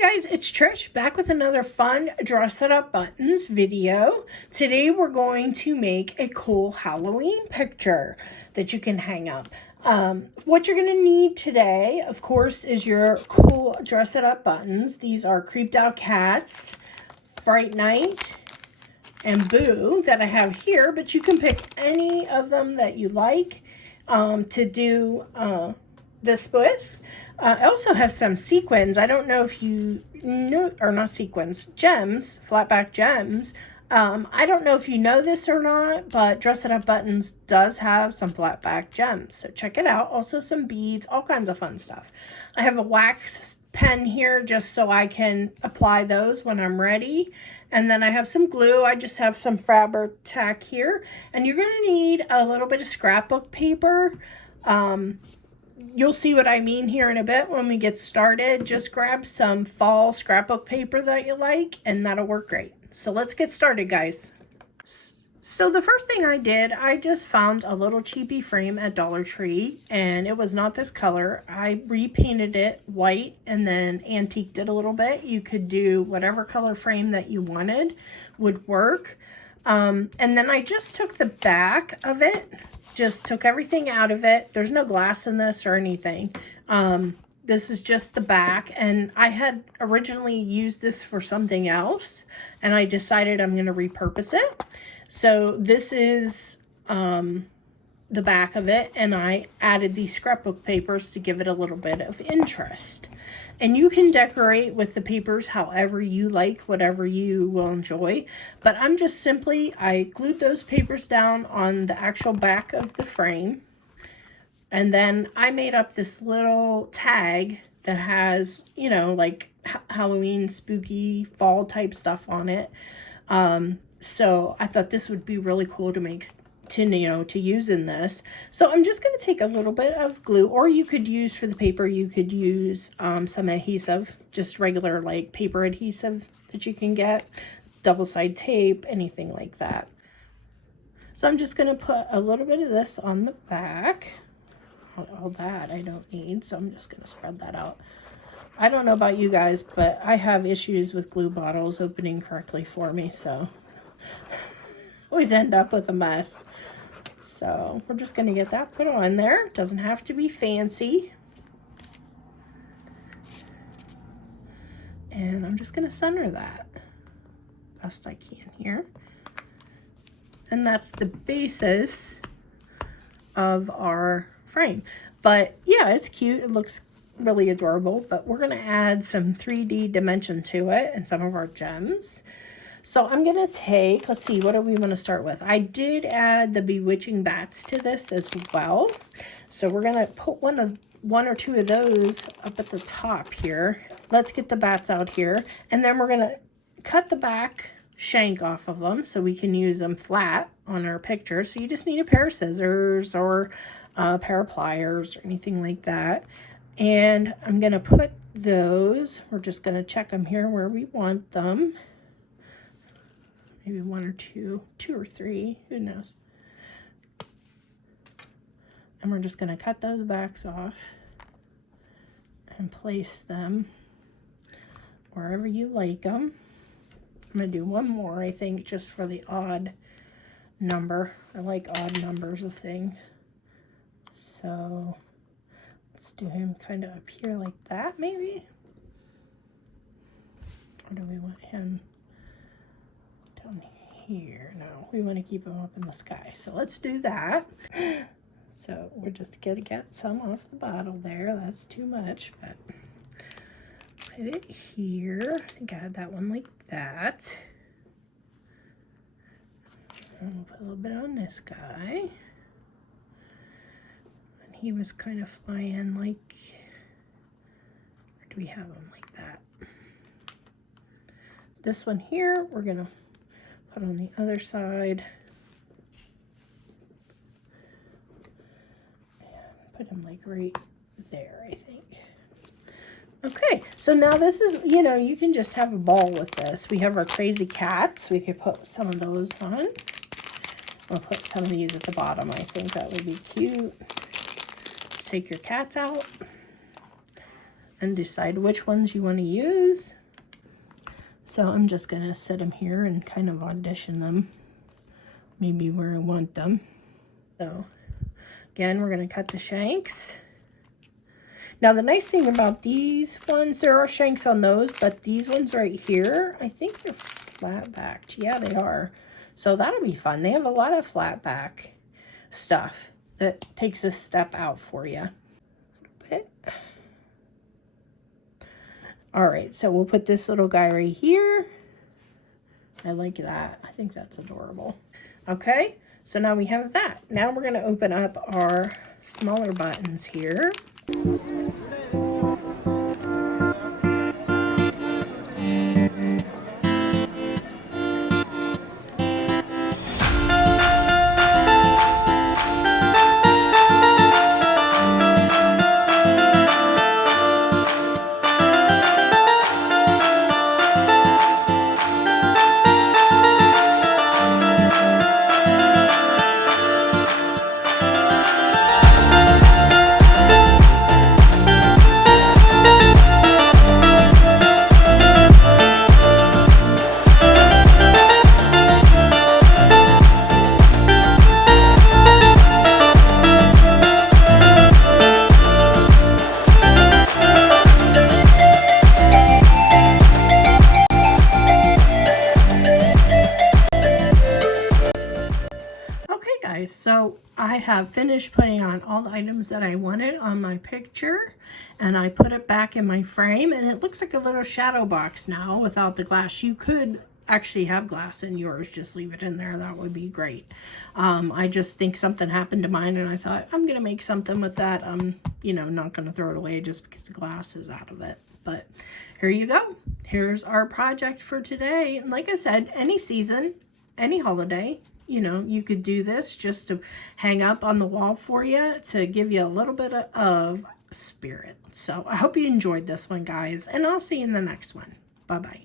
Hi guys, it's Trish back with another fun Dress It Up Buttons video. Today we're going to make a cool Halloween picture that you can hang up. What you're going to need today, of course, is your cool Dress It Up buttons. These are Creeped Out Cats, Fright Night, and Boo that I have here, but you can pick any of them that you like to do this with. I also have some sequins. I don't know if you know, or not sequins, gems, flat back gems. I don't know if you know this or not, but Dress It Up Buttons does have some flat back gems. So check it out. Also some beads, all kinds of fun stuff. I have a wax pen here just so I can apply those when I'm ready. And then I have some glue. I just have some fabric tack here. And you're going to need a little bit of scrapbook paper. You'll see what I mean here in a bit when we get started. Just grab some fall scrapbook paper that you like, and that'll work great. So let's get started, guys. So the first thing I did, I just found a little cheapy frame at Dollar Tree, and it was not this color. I repainted it white and then antiqued it a little bit. You could do whatever color frame that you wanted would work. And then I just took the back of it, just took everything out of it. There's no glass in this or anything. This is just the back, and I had originally used this for something else, and I decided I'm going to repurpose it. So this is the back of it, and I added these scrapbook papers to give it a little bit of interest. And you can decorate with the papers however you like, whatever you will enjoy. But I'm just simply, I glued those papers down on the actual back of the frame. And then I made up this little tag that has, you know, like Halloween, spooky, fall type stuff on it. So I thought this would be really cool to make, to use in this. So I'm just going to take a little bit of glue, or you could use for the paper, you could use some adhesive, just regular like paper adhesive that you can get, double-sided tape, anything like that. So I'm just going to put a little bit of this on the back. All that I don't need, so I'm just going to spread that out. I don't know about you guys, but I have issues with glue bottles opening correctly for me, so always end up with a mess. So we're just going to get that put on there. It doesn't have to be fancy. And I'm just going to center that best I can here. And that's the basis of our frame. But yeah, it's cute. It looks really adorable, but we're going to add some 3D dimension to it and some of our gems. So I'm going to take, let's see, what do we want to start with? I did add the bewitching bats to this as well. So we're going to put one or two of those up at the top here. Let's get the bats out here. And then we're going to cut the back shank off of them so we can use them flat on our picture. So you just need a pair of scissors or a pair of pliers or anything like that. And I'm going to put those, we're just going to check them here where we want them. Maybe one or two or three, who knows. And we're just going to cut those backs off and place them wherever you like them. I'm going to do one more, I think, just for the odd number. I like odd numbers of things. So let's do him kind of up here like that, maybe. Or do we want him down here? No, we want to keep him up in the sky. So let's do that. So we're just going to get some off the bottle there. That's too much, but put it here. I think I had that one like that. And we'll put a little bit on this guy. And he was kind of flying like, or do we have him like that? This one here, we're going to put on the other side. And put him like right there, I think. Okay, so now this is, you can just have a ball with this. We have our crazy cats. We could put some of those on. We'll put some of these at the bottom. I think that would be cute. Let's take your cats out. and decide which ones you want to use. So I'm just going to set them here and kind of audition them, maybe where I want them. So again, we're going to cut the shanks. Now the nice thing about these ones, there are shanks on those, but these ones right here, I think they're flat backed. Yeah, they are. So that'll be fun. They have a lot of flat back stuff that takes a step out for you. All right, so we'll put this little guy right here. I like that. I think that's adorable. Okay, so now we have that. Now we're going to open up our smaller buttons here. So I have finished putting on all the items that I wanted on my picture, and I put it back in my frame, and it looks like a little shadow box now without the glass. You could actually have glass in yours, just leave it in there. That would be great. I just think something happened to mine, and I thought I'm gonna make something with that. I'm not gonna throw it away just because the glass is out of it. But here you go. Here's our project for today. And like I said, any season, any holiday, you could do this just to hang up on the wall for you to give you a little bit of spirit. So I hope you enjoyed this one, guys, and I'll see you in the next one. Bye-bye.